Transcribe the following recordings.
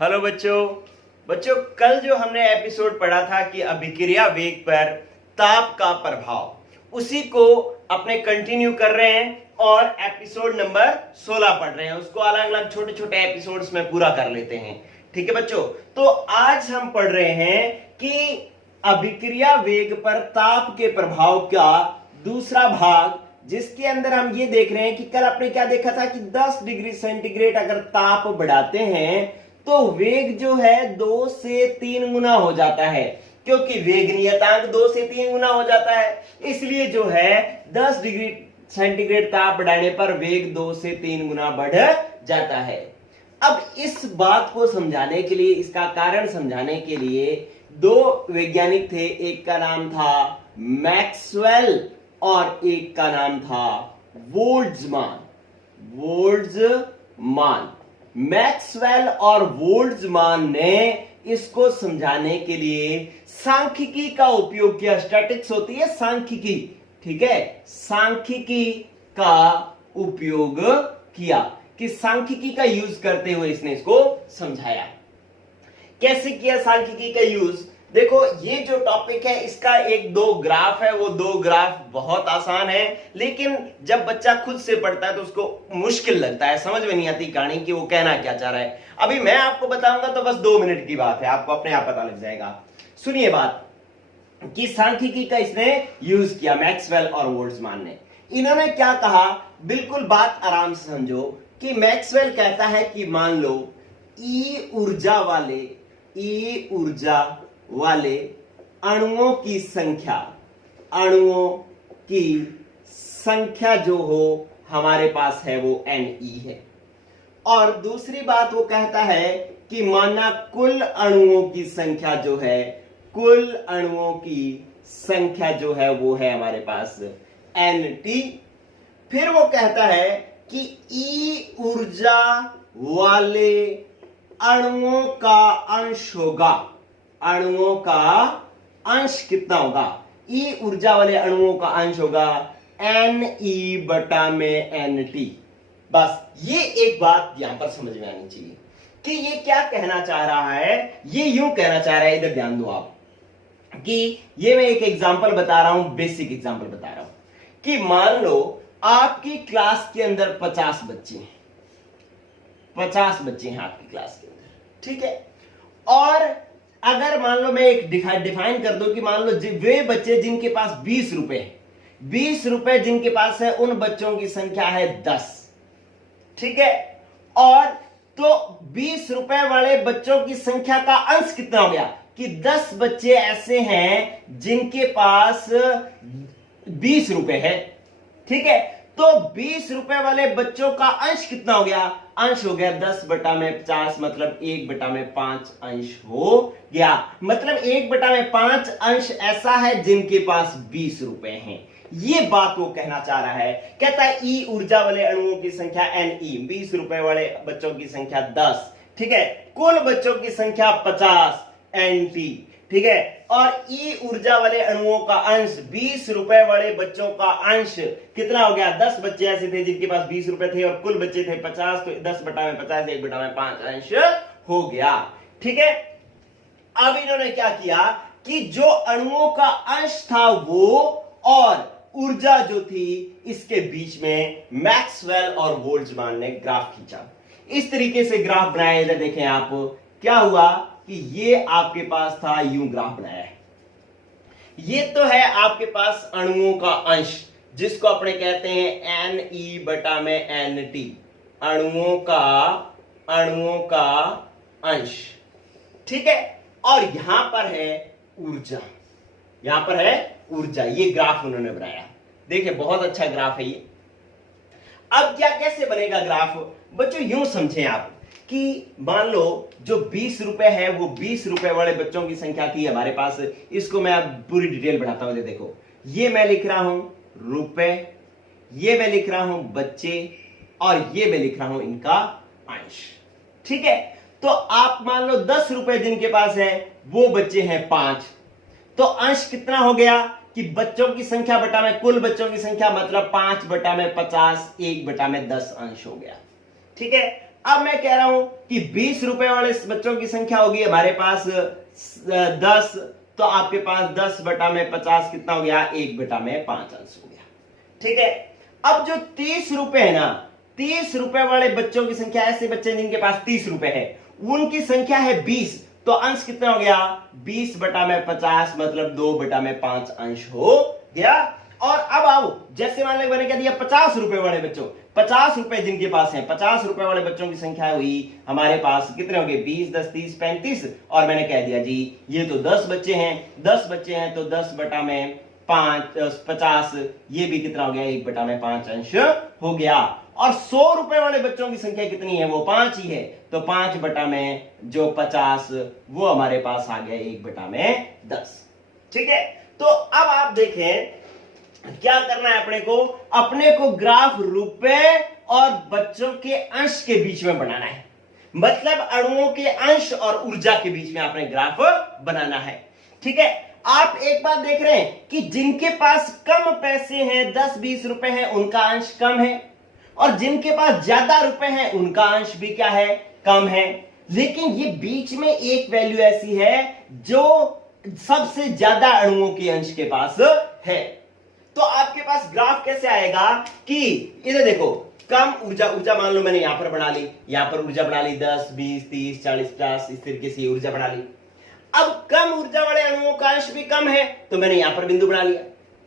Hello बच्चों। बच्चों, कल जो हमने एपिसोड पढ़ा था कि अभिक्रिया वेग पर ताप का प्रभाव, उसी को अपने कंटिन्यू कर रहे हैं और एपिसोड नंबर 16 पढ़ रहे हैं। उसको अलग अलग छोटे छोटे एपिसोड्स में पूरा कर लेते हैं। ठीक है बच्चों, तो आज हम पढ़ रहे हैं कि अभिक्रिया वेग पर ताप के प्रभाव का दूसरा भाग, जिसके अंदर हम ये देख रहे हैं कि कल आपने क्या देखा था कि 10 डिग्री सेंटीग्रेड अगर ताप बढ़ाते हैं तो वेग जो है 2 से 3 गुना हो जाता है, क्योंकि वेग नियतांक 2 से 3 गुना हो जाता है। इसलिए जो है 10 डिग्री सेंटीग्रेड ताप बढ़ाने पर वेग 2 से 3 गुना बढ़ जाता है। अब इस बात को समझाने के लिए, इसका कारण समझाने के लिए दो वैज्ञानिक थे। एक का नाम था मैक्सवेल और एक का नाम था बोल्ट्जमान। मैक्सवेल और बोल्ट्जमान ने इसको समझाने के लिए सांख्यिकी का उपयोग किया। स्टैटिक्स होती है सांख्यिकी, ठीक है, सांख्यिकी का उपयोग किया कि सांख्यिकी का यूज करते हुए इसने इसको समझाया। कैसे किया सांख्यिकी का यूज? देखो, ये जो टॉपिक है इसका एक दो ग्राफ है, वो दो ग्राफ बहुत आसान है, लेकिन जब बच्चा खुद से पढ़ता है तो उसको मुश्किल लगता है, समझ में नहीं आती कहानी कि वो कहना क्या चाह रहा है। अभी मैं आपको बताऊंगा तो बस 2 मिनट की बात है, आपको अपने आप पता लग जाएगा। सुनिए बात कि सांख्यिकी का इसने यूज किया, मैक्सवेल और बोल्ट्जमान ने। इन्होंने क्या कहा, बिल्कुल बात आराम से समझो कि मैक्सवेल कहता है कि मान लो ई ऊर्जा वाले अणुओं की संख्या जो हो हमारे पास है वो Ne है। और दूसरी बात वो कहता है कि माना कुल अणुओं की संख्या जो है वो है हमारे पास Nt। फिर वो कहता है कि ई ऊर्जा वाले अणुओं का अंश कितना होगा? ई ऊर्जा वाले अणुओं का अंश होगा Ne बटा में Nt। बस ये एक बात यहां पर समझ में आनी चाहिए कि ये क्या कहना चाह रहा है। ये यूं कहना चाह रहा है, इधर ध्यान दो आप, कि ये मैं एक एग्जांपल बता रहा हूं, बेसिक एग्जांपल बता रहा हूं कि मान लो आपकी क्लास के अंदर 50 बच्चे हैं, 50 बच्चे हैं आपकी क्लास के अंदर, ठीक है। और अगर मान लो मैं एक डिफाइन कर दूं कि मान लो वे बच्चे जिनके पास 20 रुपए जिनके पास है, उन बच्चों की संख्या है 10, ठीक है। और तो 20 रुपए वाले बच्चों की संख्या का अंश कितना हो गया कि 10 बच्चे ऐसे हैं जिनके पास 20 रुपए है, ठीक है। तो 20 रुपए वाले बच्चों का अंश कितना हो गया? अंश हो गया 10 बटा में 50, मतलब 1 बटा में 5 अंश हो गया। मतलब 1 बटा में 5 अंश ऐसा है जिनके पास 20 रुपए हैं। ये बात वो कहना चाह रहा है। कहता है ई ऊर्जा वाले अणुओं की संख्या Ne, 20 रुपए वाले बच्चों की संख्या 10, ठीक है, कुल बच्चों की संख्या 50 Nt, ठीक है। और ई ऊर्जा वाले अणुओं का अंश, 20 रुपए वाले बच्चों का अंश कितना हो गया? 10 बच्चे ऐसे थे जिनके पास 20 रुपए थे और कुल बच्चे थे 50, तो 10 बटा में 50, 1 बटा में 5 अंश हो गया, ठीक है। अब इन्होंने क्या किया कि जो अणुओं का अंश था वो और ऊर्जा जो थी, इसके बीच में मैक्सवेल और बोल्ट्जमान ने ग्राफ खींचा। इस तरीके से ग्राफ बनाया, इधर देखें आप, क्या हुआ कि ये आपके पास था, यूं ग्राफ बनाया है। ये तो है आपके पास अणुओं का अंश, जिसको अपने कहते हैं Ne बटा में Nt, अणुओं का अंश, ठीक है। और यहां पर है ऊर्जा, ये ग्राफ उन्होंने बनाया। देखिए बहुत अच्छा ग्राफ है ये। अब क्या कैसे बनेगा ग्राफ? बच्चों यूं समझें आप कि मान लो जो 20 रुपए है वो 20 रुपए वाले बच्चों की संख्या थी हमारे पास। इसको मैं अब पूरी डिटेल बढ़ाता हूं। देखो, ये मैं लिख रहा हूं रुपए, ये मैं लिख रहा हूं बच्चे, और ये मैं लिख रहा हूं इनका अंश, ठीक है। तो आप मान लो 10 रुपए जिनके पास है वो बच्चे हैं 5, तो अंश कितना हो गया कि बच्चों की संख्या बटा में कुल बच्चों की संख्या, मतलब 5 बटा में 50, 1 बटा में 10 अंश हो गया, ठीक है। अब मैं कह रहा हूं कि 20 रुपए वाले बच्चों की संख्या होगी हमारे पास 10, तो आपके पास 10 बटा में 50 कितना हो गया, 1 बटा में 5 अंश हो गया। ठीक है, अब जो 30 रुपए है ना, 30 रुपए वाले बच्चों की संख्या, ऐसे बच्चे जिनके पास 30 रुपए है, उनकी संख्या है 20, तो अंश कितना हो गया, 20 बटा में 50 मतलब 2 बटा में 5 अंश हो गया। और अब आओ, जैसे मान लो मैंने कह दिया 50 रुपए वाले बच्चों, 50 रुपए जिनके पास है, 50 रुपए वाले बच्चों की संख्या हुई हमारे पास कितने हो गए, 20, 10, 30, 35, और मैंने कह दिया जी ये तो 10 बच्चे हैं, 10 बच्चे हैं तो 10 बटा में 50, ये भी कितना हो गया, 1 बटा में 5 अंश हो गया। और 100 रुपए वाले बच्चों की संख्या कितनी है, वो 5 ही है, तो 5 बटा में जो 50 वो हमारे पास आ गया 1 बटा में 10। ठीक है, तो अब आप देखें क्या करना है अपने को ग्राफ रुपए और बच्चों के अंश के बीच में बनाना है, मतलब अणुओं के अंश और ऊर्जा के बीच में आपने ग्राफ बनाना है। ठीक है, आप एक बात देख रहे हैं कि जिनके पास कम पैसे हैं, 10-20 रुपए हैं, उनका अंश कम है, और जिनके पास ज्यादा रुपए हैं उनका अंश भी क्या है, कम है। लेकिन ये बीच में एक वैल्यू ऐसी है जो सबसे ज्यादा अणुओं के अंश के पास है। तो आपके पास ग्राफ कैसे आएगा कि इधर देखो, कम ऊर्जा मान लो मैंने यहां पर बना ली, यहां पर ऊर्जा बना ली 10, 20, 30, 40, 50, इस तरीके से ऊर्जा बना ली। अब कम ऊर्जा वाले अणुओं का अंश भी कम है, तो मैंने यहां पर बिंदु बना लिया।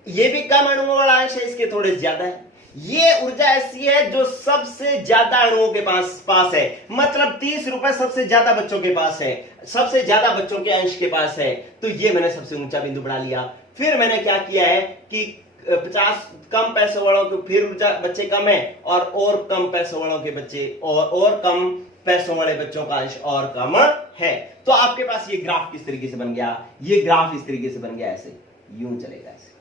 ये भी कम अणुओं वाला अंश है, इसके थोड़े ज्यादा है। ये ऊर्जा ऐसी है जो सबसे ज्यादा अणुओं के पास है, मतलब 30 रुपए सबसे ज्यादा बच्चों के पास है, सबसे ज्यादा बच्चों के अंश के पास है, तो ये मैंने सबसे ऊंचा बिंदु बना लिया। फिर मैंने क्या किया है कि 50 कम पैसे वालों के फिर ऊर्जा बच्चे कम है, और कम पैसों वालों के बच्चे और कम पैसों वाले बच्चों का अंश और कम है। तो आपके पास ये ग्राफ किस तरीके से बन गया, ये ग्राफ इस तरीके से बन गया, ऐसे यूं चलेगा, ऐसे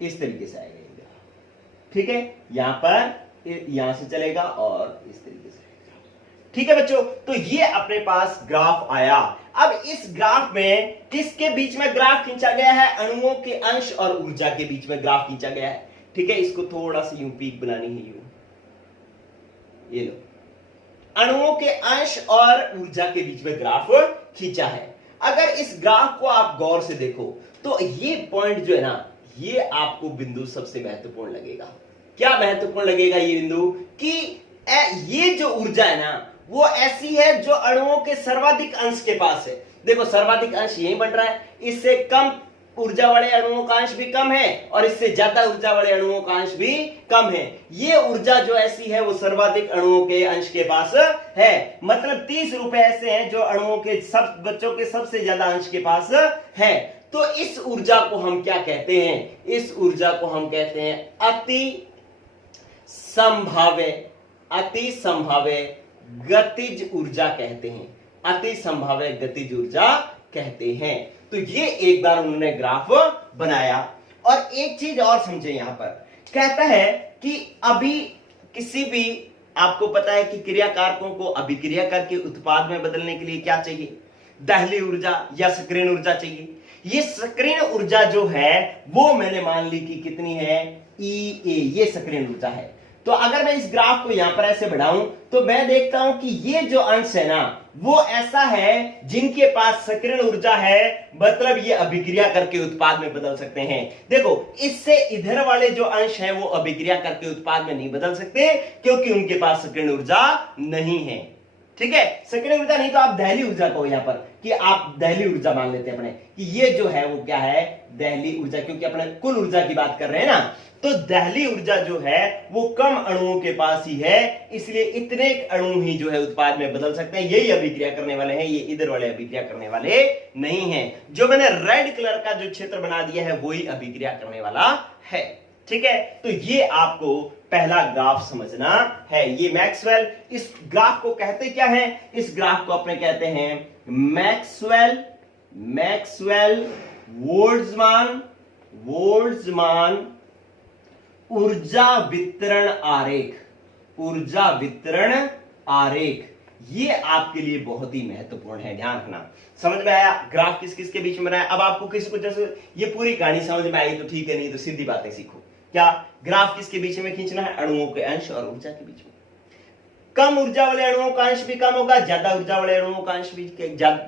इस तरीके से आएगा ये ग्राफ। ठीक है, यहां से चलेगा और इस तरीके से। ठीक है बच्चों, तो ये अपने पास ग्राफ आया। अब इस ग्राफ में किसके बीच में ग्राफ खींचा गया है, अणुओं के अंश और ऊर्जा के बीच में ग्राफ खींचा गया है। ठीक है, इसको थोड़ा सा यूं पीक बनानी है, यूं ये लो, अणुओं के अंश और ऊर्जा के बीच में ग्राफ खींचा है। अगर इस ग्राफ को आप गौर से देखो तो ये पॉइंट जो है ना, ये आपको बिंदु सबसे महत्वपूर्ण लगेगा। क्या महत्वपूर्ण लगेगा ये बिंदु, कि ये जो ऊर्जा है ना वो ऐसी है जो अणुओं के सर्वाधिक अंश के पास है। देखो सर्वाधिक अंश यही बन रहा है, इससे कम ऊर्जा वाले अणुओं का अंश भी कम है और इससे ज्यादा ऊर्जा वाले अणुओं का अंश भी कम है। ये ऊर्जा जो ऐसी है वो सर्वाधिक अणुओं के अंश के पास है, मतलब 30 रुपए ऐसे हैं जो अणुओं के सब बच्चों के सबसे ज्यादा अंश के पास है। तो इस ऊर्जा को हम क्या कहते हैं, इस ऊर्जा को हम कहते हैं अति संभाव्य गतिज ऊर्जा कहते हैं, अति संभाव्य गतिज ऊर्जा कहते हैं। तो ये एक बार उन्होंने ग्राफ बनाया। और एक चीज और समझे, यहां पर कहता है कि अभी किसी भी, आपको पता है कि क्रिया कारकों को अभिक्रिया करके उत्पाद में बदलने के लिए क्या चाहिए, दहली ऊर्जा या सक्रियण ऊर्जा चाहिए। ये सक्रियण ऊर्जा जो है वो मैंने मान ली कि कितनी है, EA, ये सक्रियण ऊर्जा है। तो अगर मैं इस ग्राफ को यहां पर ऐसे बढ़ाऊं तो मैं देखता हूं कि ये जो अंश है ना वो ऐसा है जिनके पास सक्रियण ऊर्जा है, मतलब ये अभिक्रिया करके उत्पाद में बदल सकते हैं। देखो इससे इधर वाले जो अंश है वो अभिक्रिया करके उत्पाद में नहीं बदल सकते क्योंकि उनके पास सक्रियण ऊर्जा नहीं है। ठीक है, सक्रियण ऊर्जा नहीं तो आप दहली ऊर्जा कहो, यहां पर कि आप दहली ऊर्जा मान लेते हैं अपने कि ये जो है वो क्या है, दहली ऊर्जा, क्योंकि अपने कुल ऊर्जा की बात कर रहे हैं ना। तो दहली ऊर्जा जो है वो कम अणुओं के पास ही है, इसलिए इतने अणु ही जो है उत्पाद में बदल सकते हैं, यही अभिक्रिया करने वाले हैं, ये इधर वाले अभिक्रिया करने वाले नहीं हैं। जो मैंने रेड कलर का जो क्षेत्र बना दिया है वही अभिक्रिया करने वाला है। ठीक है, तो ये आपको पहला ग्राफ समझना है। ये मैक्सवेल, इस ग्राफ को कहते क्या है, इस ग्राफ को अपने कहते हैं मैक्सवेल बोल्ट्जमान ऊर्जा वितरण आरेख। ये आपके लिए बहुत ही महत्वपूर्ण है, ध्यान रखना। समझ में आया ग्राफ किस किस के बीच में बनाया। अब आपको किसी को जैसे ये पूरी कहानी समझ में आई तो ठीक है, नहीं तो सीधी बातें सीखो। क्या ग्राफ किसके बीच में खींचना है? अणुओं के अंश और ऊर्जा के बीच में। कम ऊर्जा वाले अणुओं का अंश भी कम होगा, ज्यादा ऊर्जा वाले अणुओं का अंश भी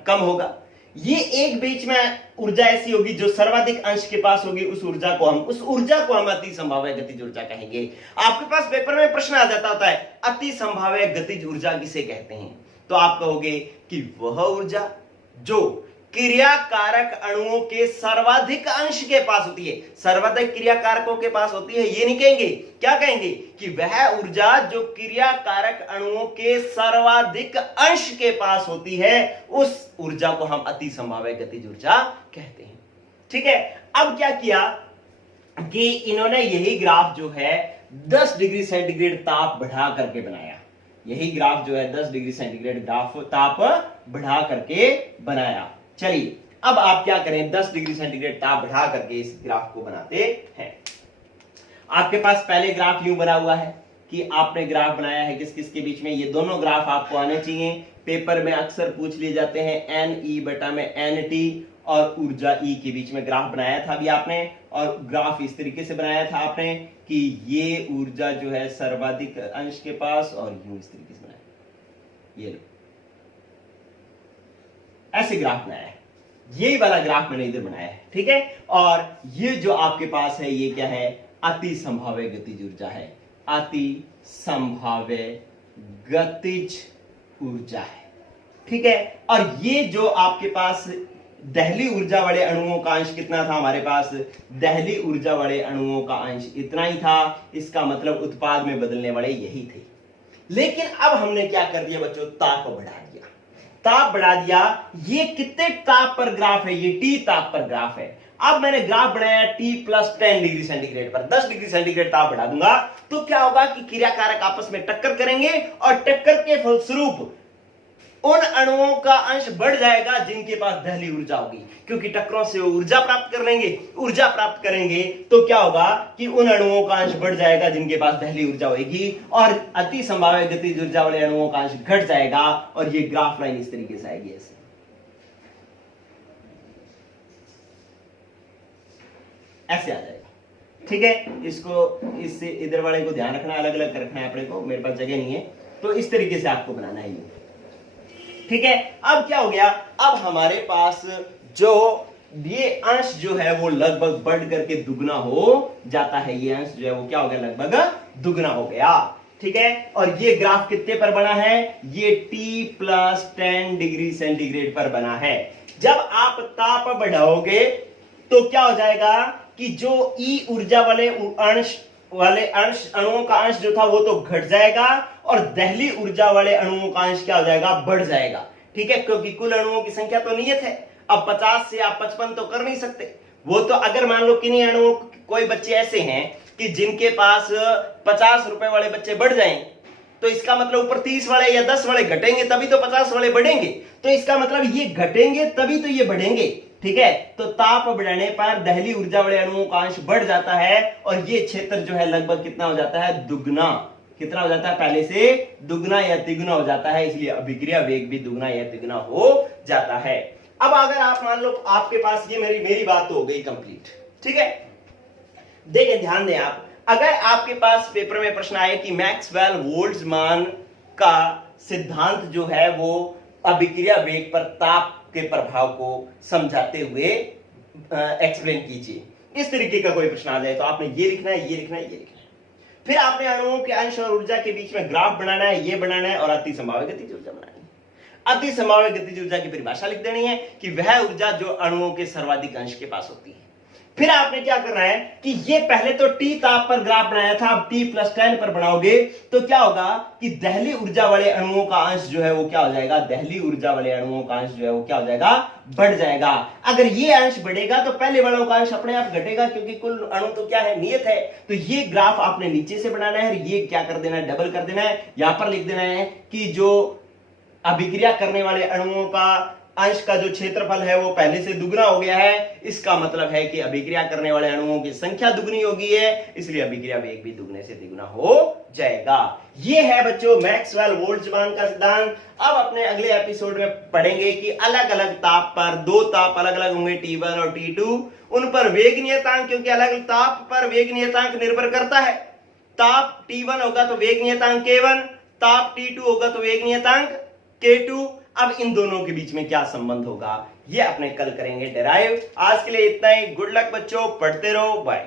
कम होगा। ये एक बीच में ऊर्जा ऐसी होगी जो सर्वाधिक अंश के पास होगी, उस ऊर्जा को हम अति संभाव्य गतिज ऊर्जा कहेंगे। आपके पास पेपर में प्रश्न आ जाता होता है अति संभाव्य गतिज ऊर्जा किसे कहते हैं, तो आप कहोगे कि वह ऊर्जा जो क्रियाकारक अणुओं के सर्वाधिक अंश के पास होती है, सर्वाधिक क्रियाकारकों के पास होती है, ये नहीं कहेंगे। क्या कहेंगे? कि वह ऊर्जा जो क्रियाकारक अणुओं के सर्वाधिक अंश के पास होती है, उस ऊर्जा को हम अति संभाव्य गतिज ऊर्जा कहते हैं। ठीक है, अब क्या किया कि इन्होंने यही ग्राफ जो है 10 डिग्री सेंटीग्रेड ताप बढ़ा करके बनाया। यही ग्राफ जो है 10 डिग्री सेंटीग्रेड ग्राफ ताप बढ़ा करके बनाया। चलिए अब आप क्या करें, 10 डिग्री सेंटीग्रेड ताप बढ़ा करके इस ग्राफ को बनाते हैं। आपके पास पहले ग्राफ यूं बना हुआ है कि आपने ग्राफ बनाया है किस किस के बीच में, ये दोनों ग्राफ आपको आने चाहिए। पेपर में अक्सर पूछ लिए जाते हैं NE/NT और ऊर्जा E के बीच में ग्राफ बनाया था अभी आपने, और ग्राफ इस तरीके से बनाया था आपने कि ये ऊर्जा जो है सर्वाधिक अंश के पास, और यूं इस तरीके से बनाया, ये लो ऐसे ग्राफ बनाया है। यही वाला ग्राफ मैंने इधर बनाया है। ठीक है, और ये जो आपके पास है ये क्या है? अति संभाव्य गतिज ऊर्जा है, अति संभाव्य गतिज ऊर्जा है। ठीक है, और ये जो आपके पास दहली ऊर्जा वाले अणुओं का अंश कितना था हमारे पास? दहली ऊर्जा वाले अणुओं का अंश इतना ही था। इसका मतलब उत्पाद में बदलने वाले यही थे। लेकिन अब हमने क्या कर दिया बच्चों? ताप बढ़ा दिया, ताप बढ़ा दिया। ये कितने ताप पर ग्राफ है? ये T ताप पर ग्राफ है। अब मैंने ग्राफ बनाया T+10 डिग्री सेंटीग्रेड पर, 10 डिग्री सेंटीग्रेड ताप बढ़ा दूंगा तो क्या होगा कि क्रियाकारक आपस में टक्कर करेंगे, और टक्कर के फलस्वरूप उन अणुओं का अंश बढ़ जाएगा जिनके पास दहली ऊर्जा होगी, क्योंकि टक्करों से वो ऊर्जा प्राप्त कर लेंगे। ऊर्जा प्राप्त करेंगे तो क्या होगा कि उन अणुओं का अंश बढ़ जाएगा जिनके पास दहली ऊर्जा होगी, और अति संभाव्य गतिज ऊर्जा वाले अणुओं का अंश घट जाएगा। और ये ग्राफ लाइन इस तरीके से आएगी, ऐसे आ जाएगा। ठीक है, इसको इससे इधर वाले को ध्यान रखना, अलग अलग रखना है अपने को, मेरे पास जगह नहीं है, तो इस तरीके से आपको बनाना है ये। ठीक है, अब क्या हो गया? अब हमारे पास जो ये अंश जो है वो लगभग बढ़ करके दुगना हो जाता है। ये अंश जो है वो क्या हो गया? लगभग दुगना हो गया। ठीक है, और ये ग्राफ कितने पर बना है? ये T+10 डिग्री सेंटीग्रेड पर बना है। जब आप ताप बढ़ाओगे तो क्या हो जाएगा कि जो E ऊर्जा वाले अणुओं का अंश जो था वो तो घट जाएगा, और दहली ऊर्जा वाले अणुओं का अंश क्या हो जाएगा? बढ़ जाएगा। ठीक है, क्योंकि कुल अणुओं की संख्या तो नियत है। अब 50 से आप 55 तो कर नहीं सकते। वो तो अगर मान लो किन्हीं अणुओं, कोई बच्चे ऐसे हैं कि जिनके पास 50 रुपए वाले बच्चे बढ़ जाएं, तो इसका मतलब ऊपर 30 वाले या 10 वाले घटेंगे तभी तो 50 वाले बढ़ेंगे। तो इसका मतलब ये घटेंगे तभी तो ये बढ़ेंगे। ठीक है, तो ताप बढ़ने पर दहली ऊर्जा वाले अणुओं का अंश बढ़ जाता है, और ये क्षेत्र जो है लगभग कितना हो जाता है? दुगना। कितना हो जाता है? पहले से दुगना या तिगुना हो जाता है, इसलिए अभिक्रिया वेग भी दुगना या तिगुना हो जाता है। अब अगर आप मान लो आपके पास ये मेरी बात तो हो गई कंप्लीट। ठीक है, देखें, ध्यान दें आप, अगर आपके पास पेपर में प्रश्न आए कि मैक्सवेल बोल्ट्जमान का सिद्धांत जो है वो अभिक्रिया वेग पर ताप के प्रभाव को समझाते हुए एक्सप्लेन कीजिए, इस तरीके का कोई प्रश्न आ जाए तो आपने ये लिखना है, ये लिखना है, ये लिखना है। फिर आपने अणुओं के अंश और ऊर्जा के बीच में ग्राफ बनाना है, ये बनाना है, और अति संभाव्य गतिज ऊर्जा बनानी है। अति संभाव्य गतिज ऊर्जा की परिभाषा लिख देनी है कि वह ऊर्जा जो अणुओं के सर्वाधिक अंश के पास होती है। फिर आपने क्या करना है कि ये पहले तो T ताप पर ग्राफ बनाया था, अब T+10 पर बनाओगे तो क्या होगा कि दहली ऊर्जा वाले अणुओं का अंश जो है वो क्या हो जाएगा? दहली ऊर्जा वाले अणुओं का अंश जो है वो क्या हो जाएगा? बढ़ जाएगा। अगर ये अंश बढ़ेगा तो पहले वालों का अंश अपने आप घटेगा, क्योंकि कुल अणु तो क्या है? नियत है। तो ये ग्राफ आपने नीचे से बनाना है, ये क्या कर देना है? डबल कर देना है। यहां पर लिख देना है कि जो अभिक्रिया करने वाले अणुओं का अंश का जो क्षेत्रफल है वो पहले से दुगना हो गया है, इसका मतलब है कि अभिक्रिया करने वाले अणुओं की संख्या दुगनी हो गई है, इसलिए अभिक्रिया वेग भी दुगने से तिगुना हो जाएगा। ये है बच्चों मैक्सवेल बोल्ट्जमान का सिद्धांत। अब अपने अगले एपिसोड में पढ़ेंगे कि अलग अलग ताप पर, दो ताप अलग अलग होंगे T1 और T2, उन पर वेग नियतांक, क्योंकि अलग अलग ताप पर वेग नियतांक निर्भर करता है। ताप T1 होगा तो वेग नियतांक K1, ताप T2 होगा तो वेग नियतांक K2। अब इन दोनों के बीच में क्या संबंध होगा ये अपने कल करेंगे डिराइव। आज के लिए इतना ही। गुड लक बच्चों, पढ़ते रहो, बाय।